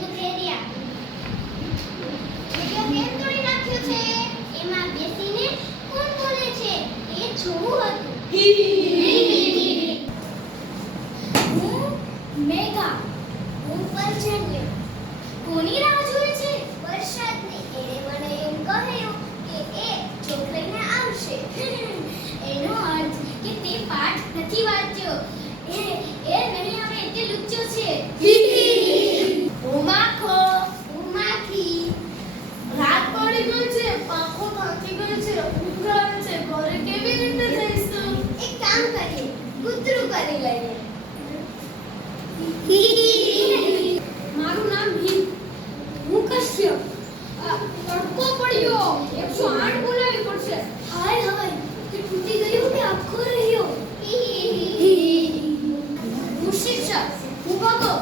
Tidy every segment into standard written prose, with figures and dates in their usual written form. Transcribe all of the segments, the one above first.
રેડિયા radio કેમ તોડી નાખ્યો છે? એમાં બેસીને કોણ બોલે છે એ જોવું હતું. હું મેઘા, હું પર્જન્ય. કોની રાહ જોઈ છે? વરસાદની. એણે મને એમ કહ્યું કે એ ચોકડીને આવશે. એનો અર્થ કે તે પાઠ નથી વાંચ્યો. એ નહીં આવે એટલે લુચ્ચો છે. હું માખો, હું માખી. રાત પડી ગઈ છે, પાંખો થાકી ગઈ છે, ઊંઘ આવે છે, ઘરે કેવી રીતે જઈશું? એક કામ કરીએ, કૂતરું કરી લઈએ. મારું નામ હિમ, હું કશ્યપ. તડકો પડ્યો, 108 બોલાવી પડશે. હાય હાય, તે તૂટી ગયું કે આખો રહ્યો? હું શિક્ષક, હું ભગો.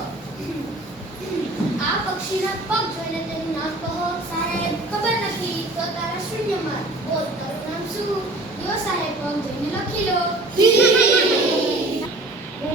આ પક્ષીના પગ જોઈને તેનું નામ કહો. સાહેબ ખબર નથી તો તારા શૂન્યમાં બોલ. તારું નામ શું? યો સાહેબ, પગ જોઈને લખી લો. હું